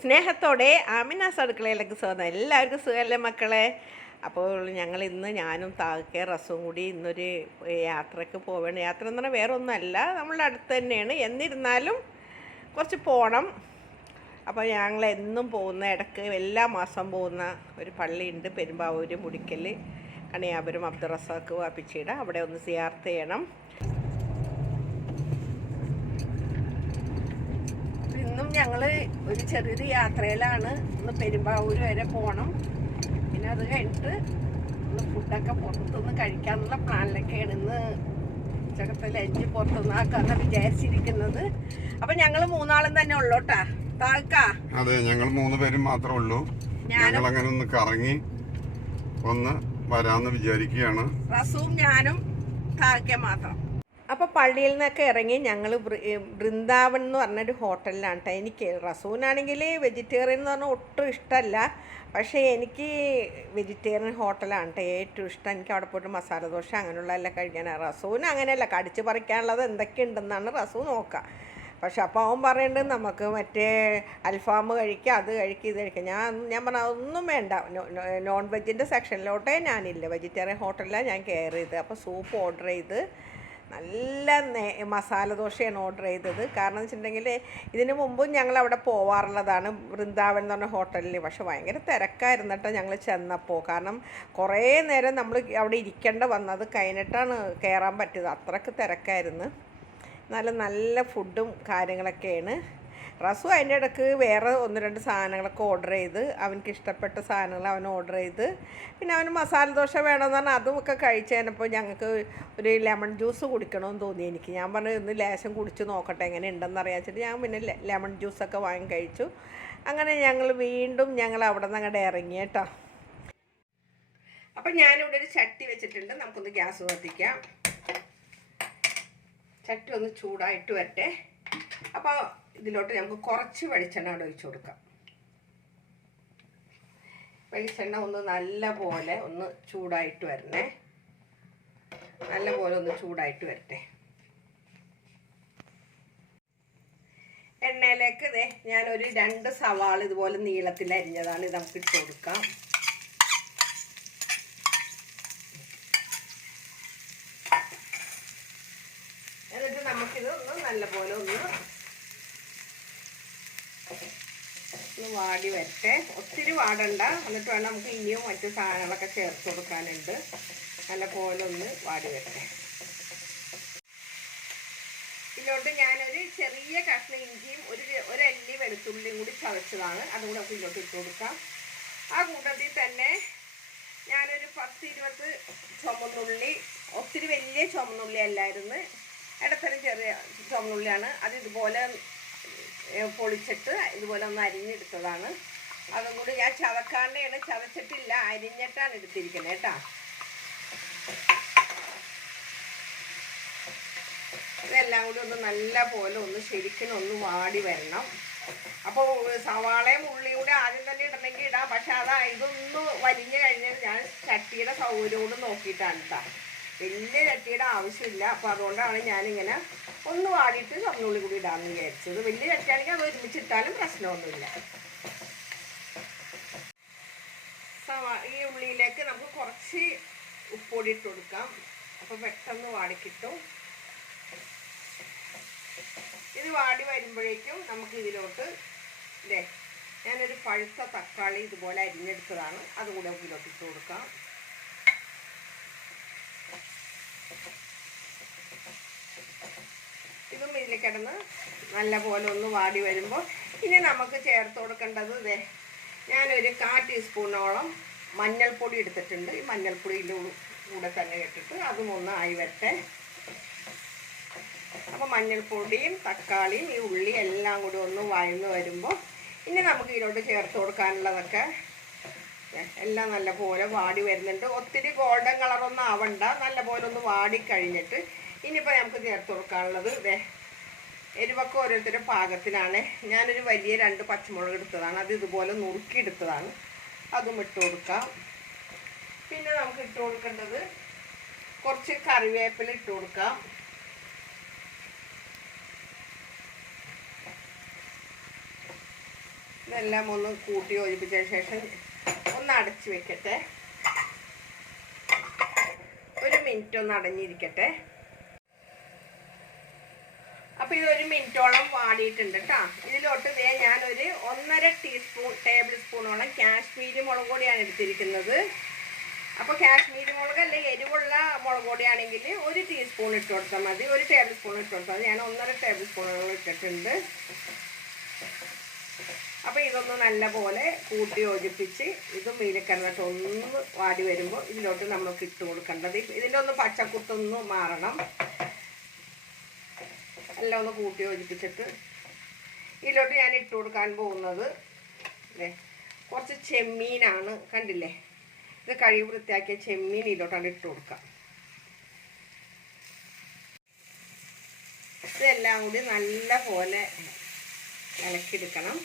സ്നേഹത്തോടെ ആമിനാസ് അടുക്കളയിലേക്ക് സ്വാഗതം. എല്ലാവർക്കും സുഖമല്ലേ മക്കളെ? അപ്പോൾ ഞങ്ങൾ ഇന്ന് ഞാനും താഴെ റസും കൂടി ഇന്നൊരു യാത്രയ്ക്ക് പോവുകയാണ്. യാത്ര എന്ന് പറഞ്ഞാൽ വേറെ ഒന്നുമല്ല, നമ്മളുടെ അടുത്ത് തന്നെയാണ്. എന്നിരുന്നാലും കുറച്ച് പോകണം. അപ്പോൾ ഞങ്ങൾ എന്നും പോകുന്ന, ഇടയ്ക്ക് എല്ലാ മാസം പോകുന്ന ഒരു പള്ളിയുണ്ട്, പെരുമ്പാവൂർ മുടിക്കൽ കണിയാപുരം അബ്ദുറസാക്ക് വാപ്പിച്ചിയുടെ. അവിടെ ഒന്ന് സിയാർത്ത് ചെയ്യണം. ഇന്നും ഞങ്ങൾ ഒരു ചെറിയൊരു യാത്രയിലാണ്. ഇന്ന് പെരുമ്പാവൂർ വരെ പോകണം. പിന്നെ അത് കഴിഞ്ഞിട്ട് ഒന്ന് ഫുഡൊക്കെ പുറത്തുനിന്ന് കഴിക്കാനുള്ള പ്ലാനിലൊക്കെയാണ്. ഇന്ന് ഉച്ചക്കത്തെ ലഞ്ച് പുറത്തുനിന്ന് ആക്കാന്ന് വിചാരിച്ചിരിക്കുന്നത്. അപ്പൊ ഞങ്ങൾ മൂന്നാളും തന്നെ ഉള്ളൂട്ടാ. താഴ്ക്കാ അതെ, ഞങ്ങൾ 3 പേരും മാത്രമേ ഉള്ളൂ. ഞങ്ങൾ അങ്ങനെ ഒന്ന് കറങ്ങി ഒന്ന് വരാന്ന് വിചാരിക്കുകയാണ്. റസുവും ഞാനും താഴ്ക്ക മാത്രം. അപ്പോൾ പള്ളിയിൽ നിന്നൊക്കെ ഇറങ്ങി ഞങ്ങൾ വൃന്ദാവൻ എന്ന് പറഞ്ഞൊരു ഹോട്ടലിലാണ് കേട്ടോ. എനിക്ക് റസൂനാണെങ്കിൽ വെജിറ്റേറിയൻ എന്ന് പറഞ്ഞാൽ ഒട്ടും ഇഷ്ടമല്ല, പക്ഷേ എനിക്ക് വെജിറ്റേറിയൻ ഹോട്ടലാണ് കേട്ടോ ഏറ്റവും ഇഷ്ടം. എനിക്ക് അവിടെ പോയിട്ട് മസാല ദോശ അങ്ങനെയുള്ളതെല്ലാം കഴിക്കാനാണ്. റസൂന് അങ്ങനെയല്ല, കടിച്ച് പറിക്കാനുള്ളത് എന്തൊക്കെയുണ്ടെന്നാണ് റസൂ നോക്കുക. പക്ഷെ അപ്പോൾ അവൻ പറയുന്നുണ്ട് നമുക്ക് മറ്റേ അൽഫാം കഴിക്കുക, അത് കഴിക്കുക, ഇത് കഴിക്കുക. ഞാൻ പറഞ്ഞാൽ അതൊന്നും വേണ്ട. നോൺ വെജിൻ്റെ സെക്ഷനിലോട്ടേ ഞാനില്ല, വെജിറ്റേറിയൻ ഹോട്ടലിലാണ് ഞാൻ കെയർ ചെയ്തത്. അപ്പോൾ സൂപ്പ് ഓർഡർ ചെയ്ത് നല്ല മസാല ദോശയാണ് ഓർഡർ ചെയ്തത്. കാരണം എന്ന് വെച്ചിട്ടുണ്ടെങ്കിൽ ഇതിന് മുമ്പും ഞങ്ങൾ അവിടെ പോവാറുള്ളതാണ്, വൃന്ദാവൻ എന്ന് പറഞ്ഞ ഹോട്ടലിൽ. പക്ഷെ ഭയങ്കര തിരക്കായിരുന്നു കേട്ടോ ഞങ്ങൾ ചെന്നപ്പോൾ. കാരണം കുറേ നേരം നമ്മൾ അവിടെ ഇരിക്കേണ്ട വന്നത് കഴിഞ്ഞിട്ടാണ് കയറാൻ പറ്റിയത്, അത്രയ്ക്ക് തിരക്കായിരുന്നു. നല്ല ഫുഡും കാര്യങ്ങളൊക്കെയാണ്. റസു അതിൻ്റെ ഇടയ്ക്ക് വേറെ 1-2 സാധനങ്ങളൊക്കെ ഓർഡർ ചെയ്ത്, അവനക്ക് ഇഷ്ടപ്പെട്ട സാധനങ്ങൾ അവൻ ഓർഡർ ചെയ്ത്. പിന്നെ അവന് മസാല ദോശ വേണമെന്ന് പറഞ്ഞാൽ അതുമൊക്കെ കഴിച്ച് കഴിഞ്ഞപ്പോൾ ഞങ്ങൾക്ക് ഒരു ലെമൺ ജ്യൂസ് കുടിക്കണമെന്ന് തോന്നി എനിക്ക്. ഞാൻ പറഞ്ഞു ഇന്ന് ലേശം കുടിച്ച് നോക്കട്ടെ എങ്ങനെ ഉണ്ടെന്ന് അറിയാച്ചിട്ട് ഞാൻ പിന്നെ ലെമൺ ജ്യൂസൊക്കെ വാങ്ങി കഴിച്ചു. അങ്ങനെ ഞങ്ങൾ വീണ്ടും അവിടെ നിന്ന് അങ്ങോട്ട് ഇറങ്ങി കേട്ടോ. അപ്പം ഞാനിവിടെ ഒരു ചട്ടി വെച്ചിട്ടുണ്ട്, നമുക്കൊന്ന് ഗ്യാസ് കത്തിക്കാം. ചട്ടി ഒന്ന് ചൂടായിട്ട് വരട്ടെ. അപ്പോൾ ഇതിലോട്ട് നമുക്ക് കുറച്ച് വെളിച്ചെണ്ണ അവിടെ ഒഴിച്ചു കൊടുക്കാം. വെളിച്ചെണ്ണ ഒന്ന് നല്ല പോലെ ഒന്ന് ചൂടായിട്ട് വരണേ, നല്ല പോലെ ഒന്ന് ചൂടായിട്ട് വരട്ടെ. എണ്ണയിലേക്ക് ഞാനൊരു 2 സവാള ഇതുപോലെ നീളത്തിൽ അരിഞ്ഞതാണ്, ഇത് നമുക്ക് ഇട്ട് കൊടുക്കാം. എന്നിട്ട് നമുക്കിത് നല്ല പോലെ ഒന്ന് വാടി വരട്ടെ. ഒത്തിരി വാടണ്ട, എന്നിട്ട് വേണം നമുക്ക് ഇനിയും മറ്റു സാധനങ്ങളൊക്കെ ചേർത്ത് കൊടുക്കാനുണ്ട്. നല്ല പോലെ ഒന്ന് വാടി വരട്ടെ. ഇതിലോട്ട് ഞാനൊരു ചെറിയ കഷ്ണം ഇഞ്ചിയും ഒരു അല്ലി വെളുത്തുള്ളിയും കൂടി ചതച്ചതാണ്, അതും കൂടെ നമുക്ക് ഇതിലോട്ട് ഇട്ട് കൊടുക്കാം. ആ കൂട്ടത്തിൽ തന്നെ ഞാനൊരു 10-20 ചുമന്നുള്ളി, ഒത്തിരി വലിയ ചുമന്നുള്ളി അല്ലായിരുന്നു, ഇടത്തരം ചെറിയ ചുമന്നുള്ളിയാണ്. അത് ഇതുപോലെ പൊളിച്ചിട്ട് ഇതുപോലെ ഒന്ന് അരിഞ്ഞെടുത്തതാണ്. അതും കൂടി ഞാൻ ചതക്കാണ്ടാണ്, ചതച്ചിട്ടില്ല, അരിഞ്ഞിട്ടാണ് എടുത്തിരിക്കുന്നത് കേട്ടോ. ഇതെല്ലാം കൂടി ഒന്ന് നല്ല പോലെ ഒന്ന് ശരിക്കും ഒന്ന് വാടി വരണം. അപ്പോൾ സവാളയും ഉള്ളിയും കൂടി ആദ്യം തന്നെ ഇടണമെങ്കിൽ ഇടാം, പക്ഷെ ഇതൊന്ന് വലിഞ്ഞു കഴിഞ്ഞാൽ ഞാൻ ചട്ടിയുടെ സൗകര്യത്തോട് നോക്കിയിട്ടാണ് കേട്ടോ. വലിയ ചട്ടിയുടെ ആവശ്യമില്ല. അപ്പോൾ അതുകൊണ്ടാണ് ഞാനിങ്ങനെ ഒന്ന് വാടിയിട്ട് ചുവന്നുള്ളി കൂടി ഇടാമെന്ന് വിചാരിച്ചത്. വലിയ ചട്ടിയാണെങ്കിൽ അത് ഒരുമിച്ചിട്ടാലും പ്രശ്നമൊന്നുമില്ല. ഈ ഉള്ളിയിലേക്ക് നമുക്ക് കുറച്ച് ഉപ്പൊടി ഇട്ട് കൊടുക്കാം, അപ്പോൾ പെട്ടെന്ന് വാടിക്കിട്ടും. ഇത് വാടി വരുമ്പോഴേക്കും നമുക്ക് ഇതിലോട്ട് ഞാനൊരു പഴുത്ത തക്കാളി ഇതുപോലെ അരിഞ്ഞെടുത്തതാണ്, അതുകൂടെ ഇതിലോട്ട് ഇട്ട് കൊടുക്കാം. ഇതും ഇതിൽ കിടന്ന് നല്ല പോലെ ഒന്ന് വാടി വരുമ്പോൾ ഇനി നമുക്ക് ചേർത്ത് കൊടുക്കേണ്ടത് ഞാനൊരു 1/4 ടീസ്പൂണോളം മഞ്ഞൾപ്പൊടി എടുത്തിട്ടുണ്ട്. ഈ മഞ്ഞൾപ്പൊടിയിൻ്റെ കൂടെ തന്നെ ഇട്ടിട്ട് അതും ഒന്ന് ആയി വരട്ടെ. അപ്പോൾ മഞ്ഞൾപ്പൊടിയും തക്കാളിയും ഈ ഉള്ളി എല്ലാം കൂടി ഒന്ന് വഴന്ന് വരുമ്പോൾ ഇനി നമുക്ക് ഇതിലോട്ട് ചേർത്ത് കൊടുക്കാനുള്ളതൊക്കെ എല്ലാം നല്ല പോലെ വാടി വരുന്നുണ്ട്. ഒത്തിരി ഗോൾഡൻ കളറൊന്നും ആവണ്ട, നല്ല പോലെ ഒന്ന് വാടി കഴിഞ്ഞിട്ട് ഇനിയിപ്പോൾ നമുക്ക് ചേർത്ത് കൊടുക്കാനുള്ളത് എരിവൊക്കെ ഓരോരുത്തരുടെ പാകത്തിനാണ്. ഞാനൊരു വലിയ 2 പച്ചമുളക് എടുത്തതാണ്, അത് ഇതുപോലെ നുറുക്കി എടുത്തതാണ്, അതും ഇട്ട് കൊടുക്കാം. പിന്നെ നമുക്ക് ഇട്ട് കൊടുക്കേണ്ടത് കുറച്ച് കറിവേപ്പില ഇട്ട് കൊടുക്കാം. ഇതെല്ലാം ഒന്ന് കൂട്ടി യോജിപ്പിച്ചതിന് ശേഷം ഒന്ന് അടച്ചു വെക്കട്ടെ. ഒരു മിനിറ്റ് ഒന്ന് അടഞ്ഞിരിക്കട്ടെ. അപ്പോൾ ഇത് ഒരു മിനിറ്റോളം വാടിയിട്ടുണ്ട് കേട്ടോ. ഇതിലോട്ട് ഞാനൊരു 1.5 ടേബിൾ സ്പൂണോളം കാശ്മീരി മുളക് പൊടിയാണ് എടുത്തിരിക്കുന്നത്. അപ്പോൾ കാശ്മീരി മുളക് അല്ലെ എരിവുള്ള മുളക് പൊടിയാണെങ്കിൽ 1 ടീസ്പൂൺ ഇട്ട് കൊടുത്താൽ മതി, 1 ടേബിൾ സ്പൂൺ ഇട്ട് കൊടുത്താൽ മതി. ഞാൻ 1.5 ടേബിൾ സ്പൂണോളം ഇട്ടിട്ടുണ്ട്. അപ്പോൾ ഇതൊന്ന് നല്ലപോലെ കൂട്ടി യോജിപ്പിച്ച് ഇതും മീലക്കറിഞ്ഞിട്ട് ഒന്ന് വാടി വരുമ്പോൾ ഇതിലോട്ട് നമുക്ക് ഇട്ട് കൊടുക്കേണ്ടത്. ഇതിൻ്റെ ഒന്ന് പച്ചക്കുത്തൊന്ന് മാറണം. എല്ലാം ഒന്ന് കൂട്ടി യോജിപ്പിച്ചിട്ട് ഇതിലോട്ട് ഞാൻ ഇട്ട് കൊടുക്കാൻ പോകുന്നത് കുറച്ച് ചെമ്മീനാണ്. കണ്ടില്ലേ, ഇത് കഴുകി വൃത്തിയാക്കിയ ചെമ്മീൻ ഇതിലോട്ടാണ് ഇട്ട് കൊടുക്കുക. ഇതെല്ലാം കൂടി നല്ല പോലെ ഇളക്കിയെടുക്കണം.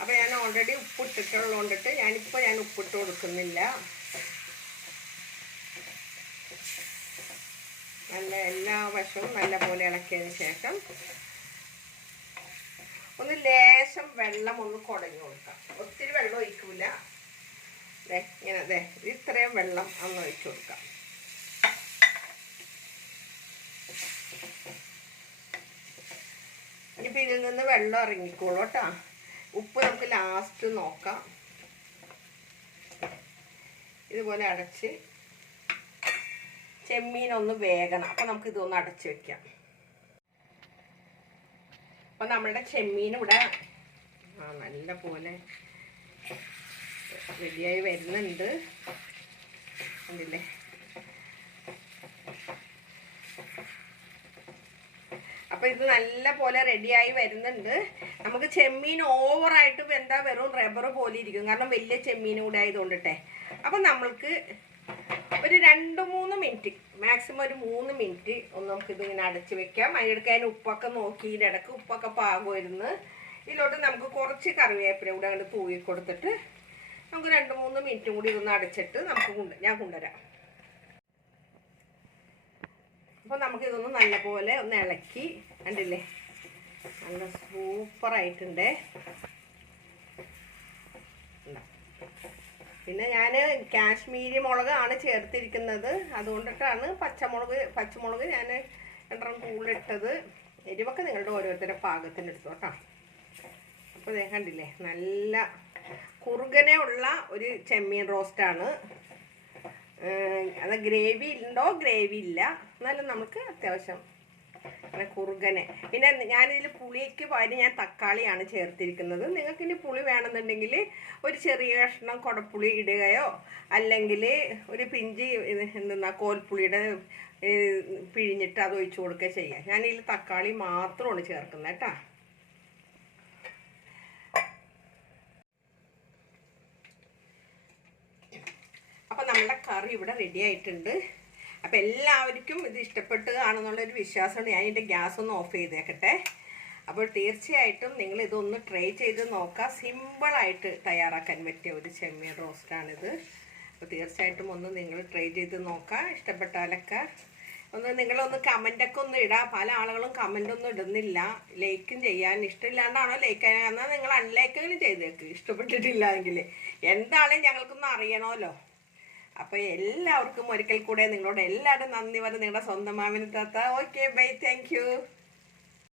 അപ്പോൾ ഞാൻ ഓൾറെഡി ഉപ്പിട്ടിട്ടുള്ളതുകൊണ്ടിട്ട് ഞാനിപ്പോൾ ഉപ്പിട്ട് കൊടുക്കുന്നില്ല. നല്ല എല്ലാ വശവും നല്ല പോലെ ഇളക്കിയതിന് ശേഷം ഒന്ന് ലേശം വെള്ളം ഒന്ന് കുടഞ്ഞു കൊടുക്കാം. ഒത്തിരി വെള്ളം ഒഴിക്കൂല. ഇങ്ങനെ ഇത്രയും വെള്ളം ഒന്ന് ഒഴിച്ചു കൊടുക്കാം. ഇനിയിപ്പോൾ ഇതിൽ നിന്ന് വെള്ളം ഇറങ്ങിക്കോളൂ കേട്ടോ. ഉപ്പ് നമുക്ക് ലാസ്റ്റ് നോക്കാം. ഇതുപോലെ അടച്ച് ചെമ്മീനൊന്ന് വേകണം. അപ്പം നമുക്ക് ഇതൊന്ന് അടച്ച് വെക്കാം. അപ്പം നമ്മളുടെ ചെമ്മീൻ ഇവിടെ നല്ല പോലെ റെഡിയായി വരുന്നുണ്ട്. കണ്ടില്ലേ, അപ്പോൾ ഇത് നല്ല പോലെ റെഡിയായി വരുന്നുണ്ട്. നമുക്ക് ചെമ്മീൻ ഓവറായിട്ട് വെന്താ വെറും റബ്ബർ പോലെ ഇരിക്കും, കാരണം വലിയ ചെമ്മീൻ കൂടെ ആയതുകൊണ്ടിട്ടേ. അപ്പം നമ്മൾക്ക് ഒരു 2-3 മിനിറ്റ്, മാക്സിമം ഒരു 3 മിനിറ്റ് ഒന്ന് നമുക്കിത് ഇങ്ങനെ അടച്ച് വെക്കാം. അതിനിടയ്ക്ക് അതിന് ഉപ്പൊക്കെ നോക്കി ഇതിടക്ക് ഉപ്പൊക്കെ പാകുമായിരുന്നു. ഇതിലോട്ട് നമുക്ക് കുറച്ച് കറിവേപ്പില കൂടെ അങ്ങോട്ട് തൂക്കി കൊടുത്തിട്ട് നമുക്ക് 2-3 മിനിറ്റും കൂടി ഇതൊന്ന് അടച്ചിട്ട് ഞാൻ കൊണ്ടുവരാം. അപ്പോൾ നമുക്കിതൊന്ന് നല്ലപോലെ ഒന്ന് ഇളക്കി. കണ്ടില്ലേ, നല്ല സൂപ്പറായിട്ടുണ്ട്. പിന്നെ ഞാൻ കാശ്മീരി മുളകാണ് ചേർത്തിരിക്കുന്നത്, അതുകൊണ്ടിട്ടാണ് പച്ചമുളക് ഞാൻ 2 കൂടുതലിട്ടത്. എരിവൊക്കെ നിങ്ങളുടെ ഓരോരുത്തരുടെ പാകത്തിന് എടുത്തു കേട്ടോ. അപ്പോൾ കണ്ടില്ലേ, നല്ല കുറുകനെ ഉള്ള ഒരു ചെമ്മീൻ റോസ്റ്റാണ്. അത് ഗ്രേവി ഉണ്ടോ, ഗ്രേവി ഇല്ല, എന്നാലും നമുക്ക് അത്യാവശ്യം അങ്ങനെ കുറുകനെ. പിന്നെ ഞാനിതിൽ പുളിക്ക് പകരം ഞാൻ തക്കാളിയാണ് ചേർത്തിരിക്കുന്നത്. നിങ്ങൾക്ക് ഇനി പുളി വേണമെന്നുണ്ടെങ്കിൽ ഒരു ചെറിയ കഷ്ണം കുടപ്പുളി ഇടുകയോ അല്ലെങ്കിൽ ഒരു പിഞ്ച് കോൽപ്പുളിയുടെ പിഴിഞ്ഞിട്ട് അത് ഒഴിച്ചു കൊടുക്കുകയോ ചെയ്യാം. ഞാനിതിൽ തക്കാളി മാത്രമാണ് ചേർക്കുന്നത് കേട്ടോ. അപ്പം നമ്മുടെ കറി ഇവിടെ റെഡി ആയിട്ടുണ്ട്. അപ്പം എല്ലാവർക്കും ഇത് ഇഷ്ടപ്പെട്ട് കാണുന്നുള്ളൊരു വിശ്വാസമുണ്ട്. ഞാൻ ഇതിൻ്റെ ഗ്യാസ് ഒന്ന് ഓഫ് ചെയ്തേക്കട്ടെ. അപ്പോൾ തീർച്ചയായിട്ടും നിങ്ങൾ ഇതൊന്ന് ട്രൈ ചെയ്ത് നോക്കുക. സിമ്പിളായിട്ട് തയ്യാറാക്കാൻ പറ്റിയ ഒരു ചെമ്മീൻ റോസ്റ്റാണിത്. അപ്പോൾ തീർച്ചയായിട്ടും ഒന്ന് നിങ്ങൾ ട്രൈ ചെയ്ത് നോക്കുക. ഇഷ്ടപ്പെട്ടാലൊക്കെ നിങ്ങളൊന്ന് കമൻ്റൊക്കെ ഒന്ന് ഇടാം. പല ആളുകളും കമൻ്റൊന്നും ഇടുന്നില്ല, ലൈക്കും ചെയ്യാൻ ഇഷ്ടമില്ലാണ്ടാണോ ലൈക്ക് ചെയ്യാൻ, എന്നാൽ നിങ്ങൾ അൺലൈക്കെങ്കിലും ചെയ്തേക്ക് ഇഷ്ടപ്പെട്ടിട്ടില്ല എങ്കിൽ. എന്താണെങ്കിലും ഞങ്ങൾക്കൊന്നും അറിയണമല്ലോ. അപ്പോൾ എല്ലാവർക്കും ഒരിക്കൽ കൂടെ നിങ്ങളോട് എല്ലാവരും നന്ദി പറഞ്ഞ് നിങ്ങളുടെ സ്വന്തം മാമിന് താത്ത. Okay, bye, thank U.